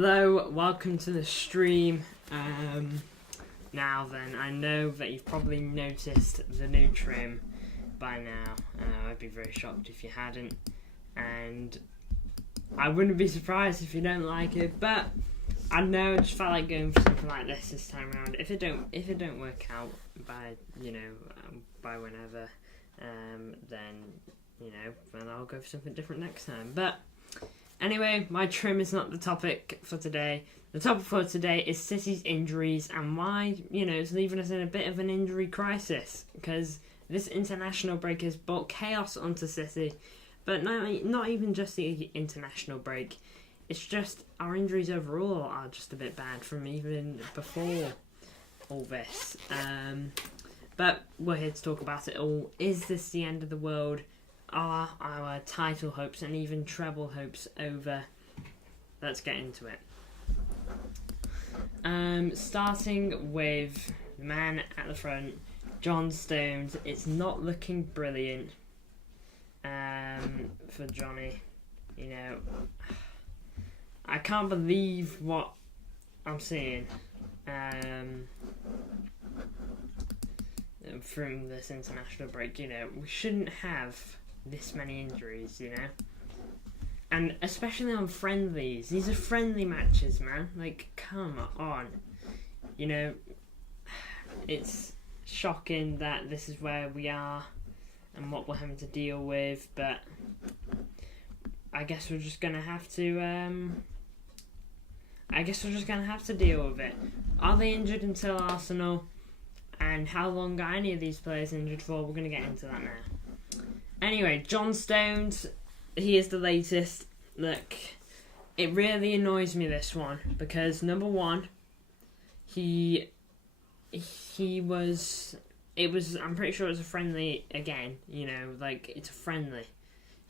Hello, welcome to the stream. Now then, I know that you've probably noticed the new trim by now. I'd be very shocked if you hadn't, and I wouldn't be surprised if you don't like it. But I know, I just felt like going for something like this time around. If it don't work out by by whenever, then I'll go for something different next time. But anyway, my trim is not the topic for today. The topic for today is City's injuries and why, it's leaving us in a bit of an injury crisis. Because this international break has brought chaos onto City. But not even just the international break. It's just our injuries overall are just a bit bad from even before all this. But we're here to talk about it all. Is this the end of the world? Are our title hopes and even treble hopes over? Let's get into it. Starting with man at the front, John Stones. It's not looking brilliant for Johnny. I can't believe what I'm seeing from this international break. We shouldn't have this many injuries, and especially on friendlies. These are friendly matches, man. Like, come on. It's shocking that this is where we are and what we're having to deal with, but I guess we're just gonna have to deal with it. Are they injured until Arsenal? And how long are any of these players injured for? We're gonna get into that now. Anyway, John Stones, he is the latest. Look, it really annoys me, this one, because number one, I'm pretty sure it was a friendly again, it's a friendly.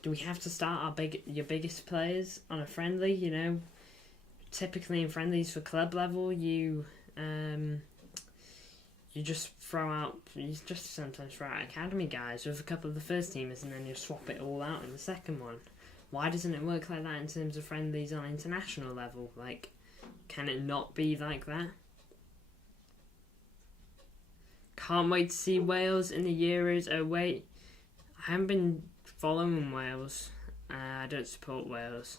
Do we have to start your biggest players on a friendly? Typically in friendlies for club level, you just sometimes throw out academy guys with a couple of the first teamers, and then you swap it all out in the second one. Why doesn't it work like that in terms of friendlies on international level? Like, can it not be like that? Can't wait to see Wales in the Euros. Oh wait, I haven't been following Wales. I don't support Wales.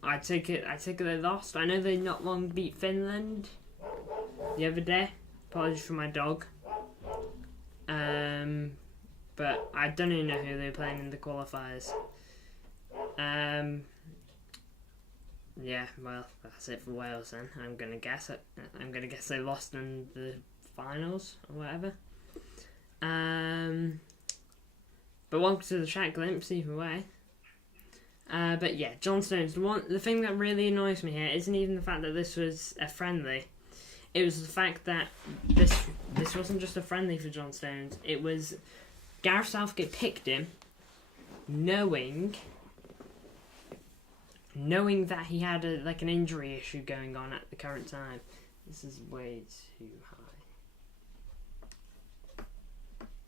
I take it they lost. I know they not long beat Finland the other day. Apologies for my dog. But I don't even know who they're playing in the qualifiers. Yeah, well, that's it for Wales then. I'm gonna guess they lost in the finals or whatever. But welcome to the chat glimpse either way. But yeah, John Stones. The thing that really annoys me here isn't even the fact that this was a friendly. It was the fact that this wasn't just a friendly for John Stones. It was Gareth Southgate picked him, knowing that he had an injury issue going on at the current time. This is way too high.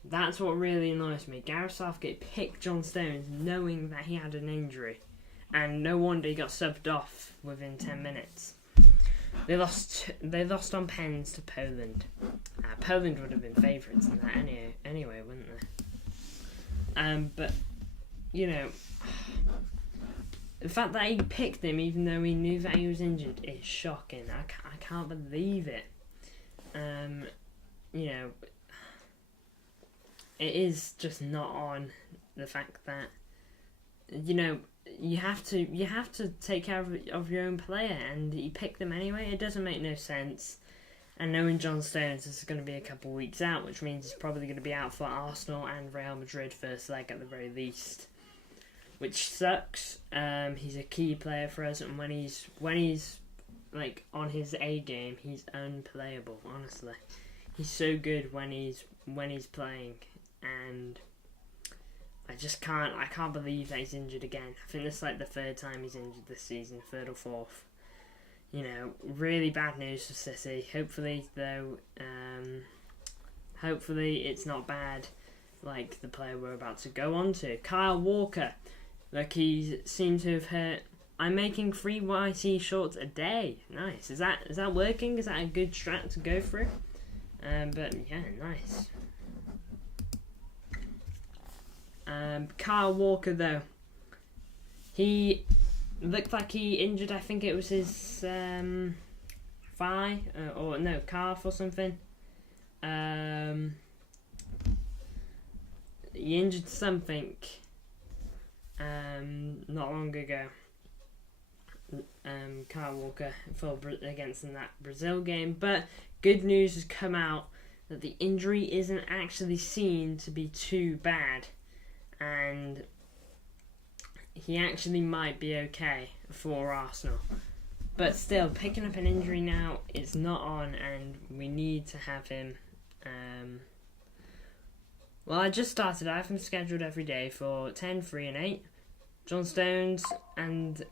That's what really annoys me. Gareth Southgate picked John Stones knowing that he had an injury, and no wonder he got subbed off within 10 minutes. They lost on pens to Poland. Poland would have been favourites in that anyway, wouldn't they? But the fact that he picked him even though he knew that he was injured is shocking. I can't believe it. It is just not on the fact that you have to take care of your own player, and you pick them anyway. It doesn't make no sense. And knowing John Stones is going to be a couple of weeks out, which means he's probably going to be out for Arsenal and Real Madrid first leg at the very least, which sucks. He's a key player for us, and when he's like on his A game, he's unplayable. Honestly, he's so good when he's playing, and I can't believe that he's injured again. I think this is like the third time he's injured this season, third or fourth. Really bad news for City. Hopefully, though, it's not bad like the player we're about to go on to. Kyle Walker. Look, he seems to have hit. I'm making 3 YT shorts a day. Nice. Is that working? Is that a good strat to go through? But yeah, nice. Kyle Walker though, he looked like he injured. I think it was his thigh or no, calf or something. He injured something not long ago. Kyle Walker for against in that Brazil game, but good news has come out that the injury isn't actually seen to be too bad, and he actually might be okay for Arsenal. But still, picking up an injury now, it's not on, and we need to have him. Well, I just started. I have him scheduled every day for 10, 3 and 8. John Stones and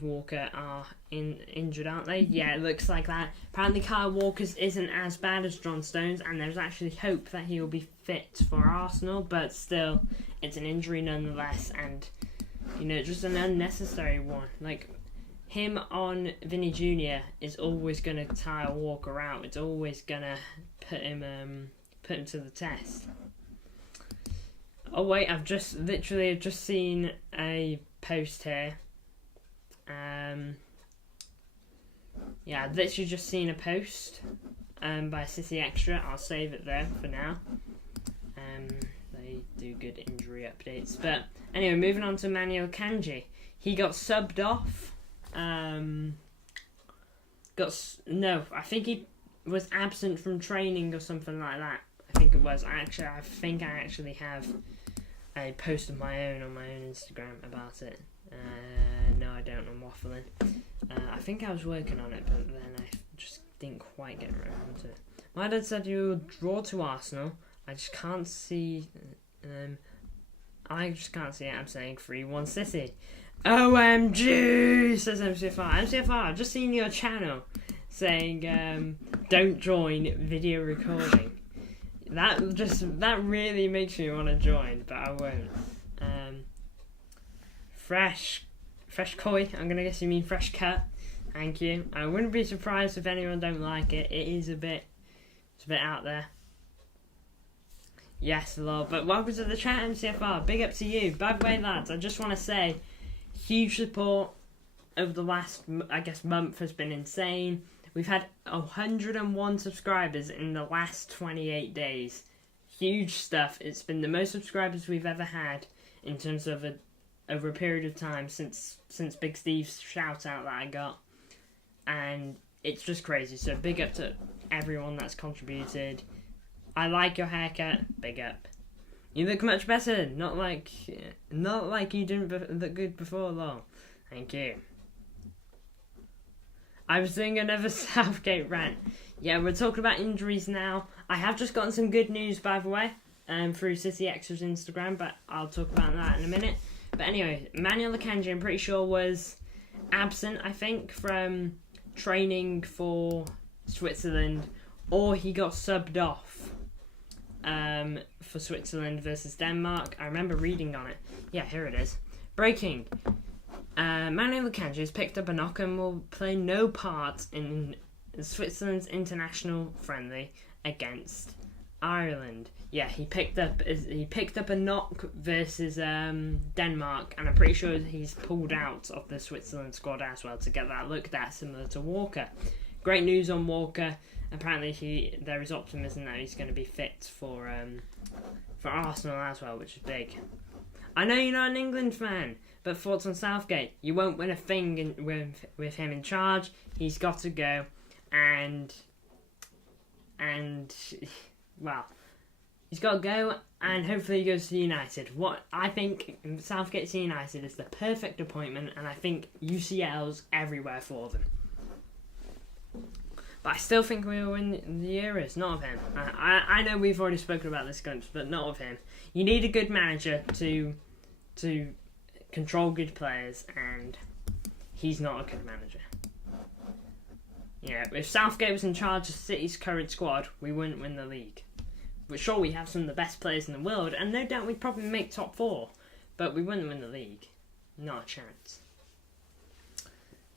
Walker are injured, aren't they? Yeah, it looks like that. Apparently Kyle Walker's isn't as bad as John Stones, and there's actually hope that he will be fit for Arsenal, but still, it's an injury nonetheless, and, just an unnecessary one. Like, him on Vinny Jr. is always going to tire Walker out. It's always going to put him to the test. Oh wait, I've just seen a post here. I've literally just seen a post by City Extra. I'll save it there for now. They do good injury updates. But anyway, moving on to Manuel Kanji. He got subbed off. I think he was absent from training or something like that. I think it was. I think I actually have a post of my own on my own Instagram about it. No, I don't. I'm waffling. I think I was working on it, but then I just didn't quite get around to it. My dad said you will draw to Arsenal. I just can't see. I just can't see it. I'm saying 3-1 City. OMG, says MCFR. MCFR, I've just seen your channel saying don't join video recording. That really makes me want to join, but I won't. Fresh koi. I'm gonna guess you mean fresh cut. Thank you. I wouldn't be surprised if anyone don't like it. It's a bit out there. Yes, lol. But welcome to the chat, MCFR. Big up to you. By the way, lads, I just want to say, huge support over the last, month has been insane. We've had 101 subscribers in the last 28 days. Huge stuff. It's been the most subscribers we've ever had in terms of over a period of time since Big Steve's shout out that I got, and it's just crazy. So big up to everyone that's contributed. I like your haircut. Big up. You look much better. Not like you didn't look good before, lol. Thank you. I was doing another Southgate rant. Yeah, we're talking about injuries now. I have just gotten some good news, by the way, through City Extra's Instagram, but I'll talk about that in a minute. But anyway, Manuel Akanji, I'm pretty sure, was absent, I think, from training for Switzerland, or he got subbed off for Switzerland versus Denmark. I remember reading on it. Yeah, here it is. Breaking. Manuel Akanji has picked up a knock and will play no part in Switzerland's international friendly against Ireland. Yeah, he picked up a knock versus Denmark, and I'm pretty sure he's pulled out of the Switzerland squad as well to get that looked at, similar to Walker. Great news on Walker. Apparently, there is optimism that he's going to be fit for Arsenal as well, which is big. I know you're not an England fan, but thoughts on Southgate? You won't win a thing with him in charge. He's got to go, and well, he's got to go, and hopefully he goes to United. What I think Southgate to United is the perfect appointment, and I think UCL's everywhere for them. But I still think we will win the Euros, not of him. I know we've already spoken about this, but not of him. You need a good manager to control good players, and he's not a good manager. Yeah, if Southgate was in charge of City's current squad, we wouldn't win the league. But sure, we have some of the best players in the world, and no doubt we'd probably make top 4. but we wouldn't win the league. Not a chance.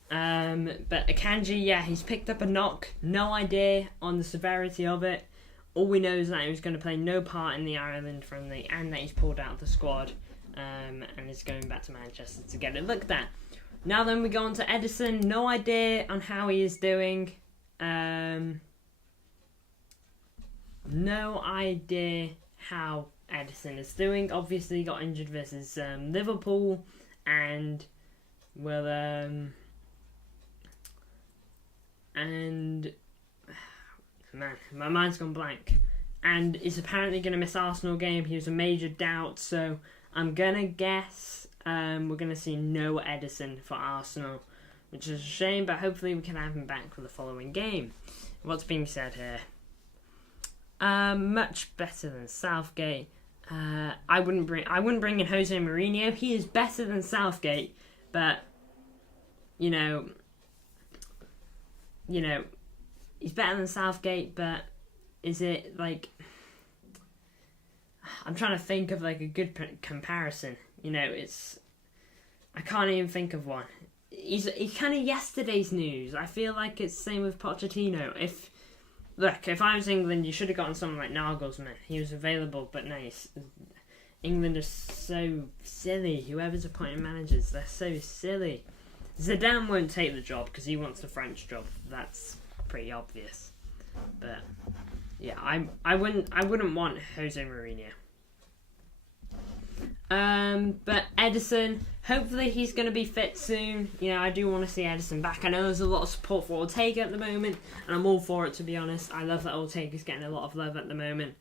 But Akanji, yeah, he's picked up a knock. No idea on the severity of it. All we know is that he was going to play no part in the Ireland friendly and that he's pulled out of the squad and is going back to Manchester to get it looked at. Now then we go on to Edison. No idea on how he is doing. No idea how Edison is doing. Obviously he got injured versus Liverpool and will and man, my mind's gone blank. And is apparently going to miss Arsenal game. He was a major doubt, so I'm going to guess we're going to see no Edison for Arsenal, which is a shame, but hopefully we can have him back for the following game. What's being said here? Much better than Southgate. I wouldn't bring in Jose Mourinho. He is better than Southgate, but you know, he's better than Southgate, but is it like... I'm trying to think of like a good comparison. I can't even think of one. He's kind of yesterday's news. I feel like it's the same with Pochettino. If I was England, you should have gotten someone like Nagelsmann. He was available, but nice. England is so silly. Whoever's appointing managers, they're so silly. Zidane won't take the job because he wants the French job. That's pretty obvious. But yeah, I wouldn't want Jose Mourinho. But Edison, hopefully he's going to be fit soon. I do want to see Edison back. I know there's a lot of support for Ortega at the moment, and I'm all for it, to be honest. I love that Ortega's getting a lot of love at the moment.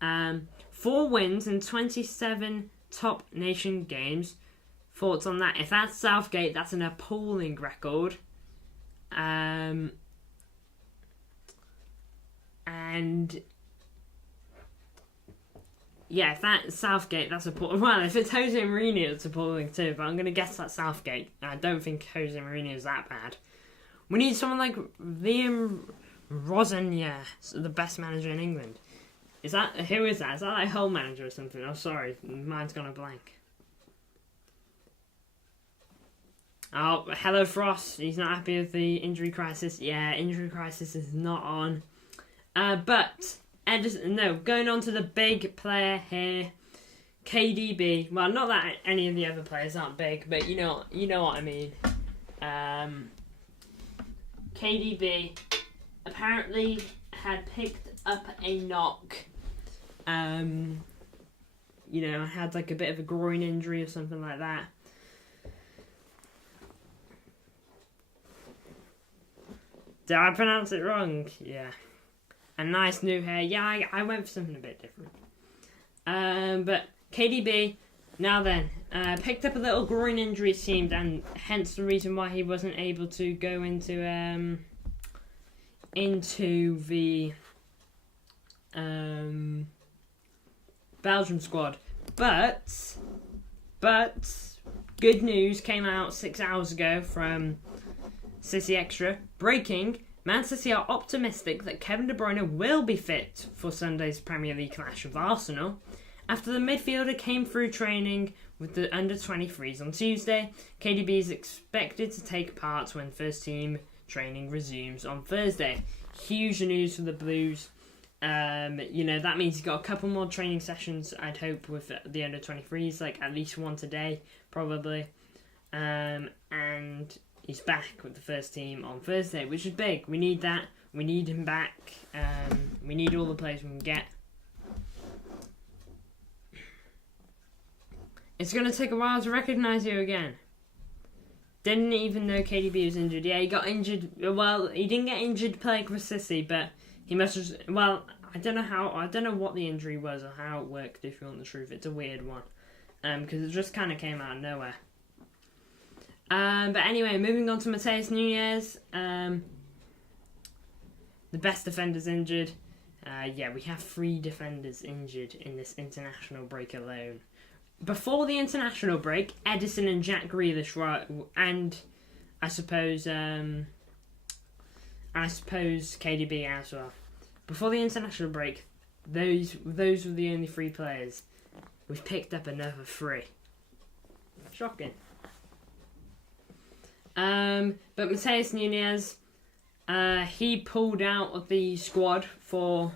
4 wins in 27 top nation games. Thoughts on that? If that's Southgate, that's an appalling record. And yeah, if that's Southgate, that's appalling. Well, if it's Jose Mourinho, it's appalling too. But I'm going to guess that's Southgate. I don't think Jose Mourinho is that bad. We need someone like Liam Rosenior, the best manager in England. Who is that? Is that like Hull manager or something? Oh, sorry, mine's gone a blank. Oh, hello Frost. He's not happy with the injury crisis. Yeah, injury crisis is not on. But Edison, going on to the big player here, KDB. Well, not that any of the other players aren't big, but you know what I mean. KDB apparently had picked up a knock. Had like a bit of a groin injury or something like that. Did I pronounce it wrong? Yeah. A nice new hair. Yeah, I went for something a bit different. But KDB, now then, picked up a little groin injury, it seemed, and hence the reason why he wasn't able to go into the Belgium squad. But good news came out 6 hours ago from City Extra. Breaking: Man City are optimistic that Kevin De Bruyne will be fit for Sunday's Premier League clash with Arsenal. After the midfielder came through training with the under-23s on Tuesday, KDB is expected to take part when first team training resumes on Thursday. Huge news for the Blues. That means he's got a couple more training sessions, I'd hope, with the under-23s, like at least one today, probably. And he's back with the first team on Thursday, which is big. We need that. We need him back. We need all the players we can get. It's going to take a while to recognise you again. Didn't even know KDB was injured. Yeah, he got injured. Well, he didn't get injured playing with City, but he must have... Well, I don't know what the injury was or how it worked, if you want the truth. It's a weird one. Because it just kind of came out of nowhere. But anyway, moving on to Mateus Nunes. The best defender's injured. We have 3 defenders injured in this international break alone. Before the international break, Edison and Jack Grealish were, and I suppose KDB as well. Before the international break, those were the only 3 players. we've picked up another 3. Shocking. But Mateus Nunes, he pulled out of the squad for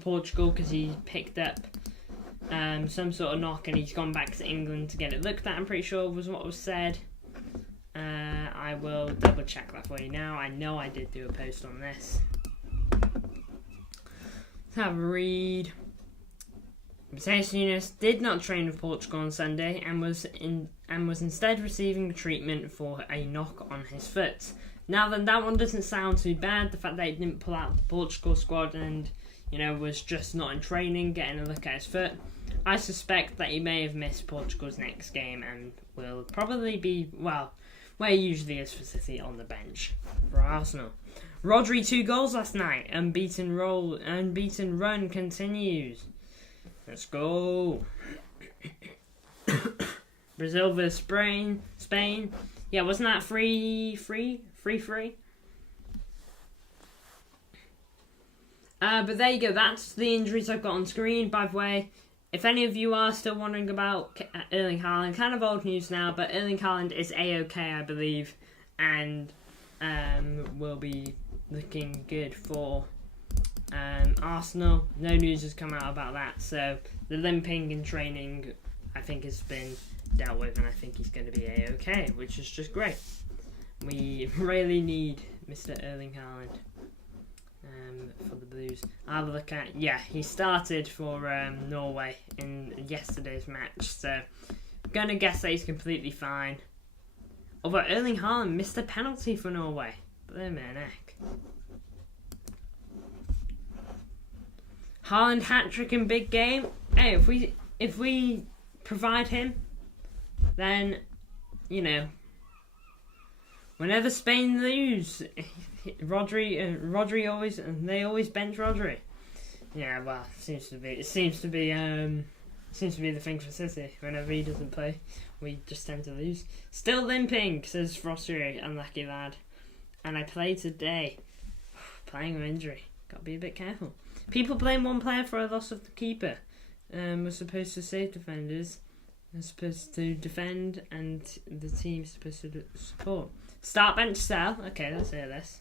Portugal because he picked up some sort of knock and he's gone back to England to get it looked at, I'm pretty sure was what was said. I will double check that for you now. I know I did do a post on this. Let's have a read. Mateus Nunes did not train with Portugal on Sunday and was instead receiving treatment for a knock on his foot. Now then, that one doesn't sound too bad. The fact that he didn't pull out the Portugal squad and was just not in training, getting a look at his foot. I suspect that he may have missed Portugal's next game and will probably be, well, where he usually is for City, on the bench for Arsenal. Rodri 2 goals last night. Unbeaten run continues. Let's go. Brazil vs Spain. Yeah, wasn't that 3-3? But there you go. That's the injuries I've got on screen. By the way, if any of you are still wondering about Erling Haaland, kind of old news now, but Erling Haaland is A-OK, I believe, and will be looking good for Arsenal. No news has come out about that, so the limping in training, I think, has been dealt with, and I think he's going to be A-OK, which is just great. We really need Mr. Erling Haaland for the Blues. I'll have a look at, he started for Norway in yesterday's match, so I'm going to guess that he's completely fine. Although Erling Haaland missed a penalty for Norway. Blimey heck. Haaland hat-trick in big game. Hey, if we provide him, then, whenever Spain lose, Rodri always bench Rodri. Yeah, well, it seems to be the thing for City. Whenever he doesn't play, we just tend to lose. Still limping, says Frosty, unlucky lad. And I play today, playing with injury. Got to be a bit careful. People blame one player for a loss of the keeper. We're supposed to save defenders. We're supposed to defend, and the team's supposed to support. Start, bench, sell. Okay, let's hear this.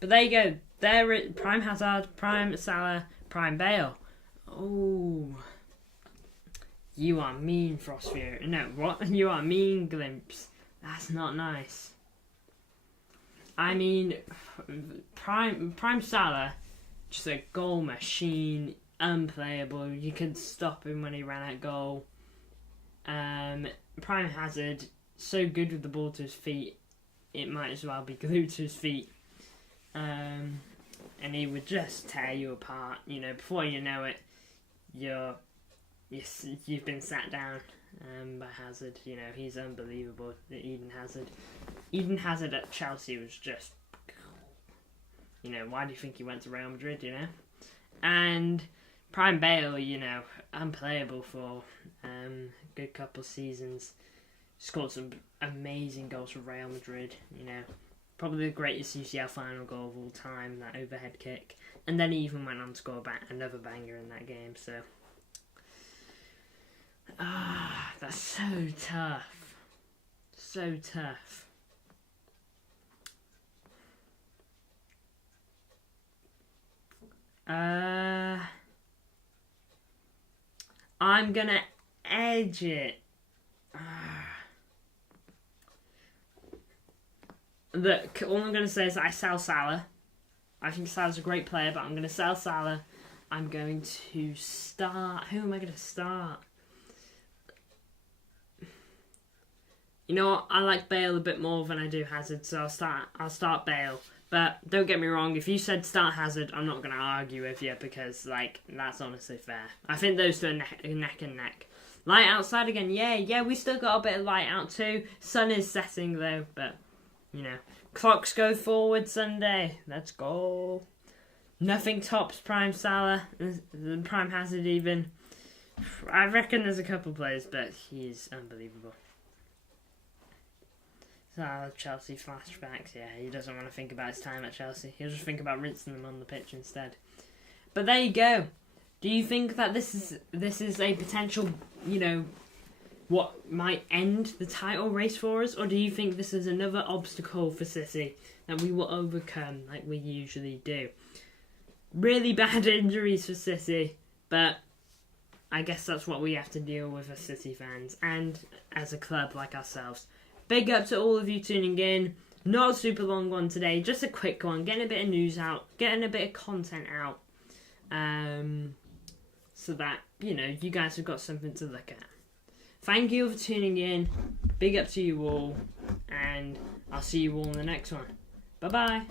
But there you go. There, Prime Hazard, Prime Salah, Prime Bale. Oh, you are mean, Frostfury. No, what? You are mean, Glimpse. That's not nice. I mean, Prime Salah, just a goal machine, unplayable. You could stop him when he ran at goal. Prime Hazard, so good with the ball to his feet, it might as well be glued to his feet. And he would just tear you apart. Before you know it, you've been sat down by Hazard. He's unbelievable. Eden Hazard at Chelsea was just, why do you think he went to Real Madrid? And Prime Bale, unplayable for a good couple of seasons. Scored some amazing goals for Real Madrid. Probably the greatest UCL final goal of all time, that overhead kick. And then he even went on to score another banger in that game. So, that's so tough. So tough. I'm gonna edge it. Look, all I'm going to say is I sell Salah. I think Salah's a great player, but I'm going to sell Salah. I'm going to start... Who am I going to start? You know what? I like Bale a bit more than I do Hazard, so I'll start Bale. But don't get me wrong, if you said start Hazard, I'm not going to argue with you because, that's honestly fair. I think those two are neck and neck. Light outside again, yeah, we still got a bit of light out too. Sun is setting though, but... clocks go forward Sunday. Let's go. Nothing tops Prime Salah, Prime Hazard even. I reckon there's a couple players, but he's unbelievable. Salah, Chelsea flashbacks. Yeah, he doesn't want to think about his time at Chelsea. He'll just think about rinsing them on the pitch instead. But there you go. Do you think that this is a potential, what might end the title race for us, or do you think this is another obstacle for City that we will overcome like we usually do? Really bad injuries for City, but I guess that's what we have to deal with as City fans and as a club like ourselves. Big up to all of you tuning in. Not a super long one today, just a quick one. Getting a bit of news out, getting a bit of content out. So that, you guys have got something to look at. Thank you for tuning in. Big up to you all. And I'll see you all in the next one. Bye-bye.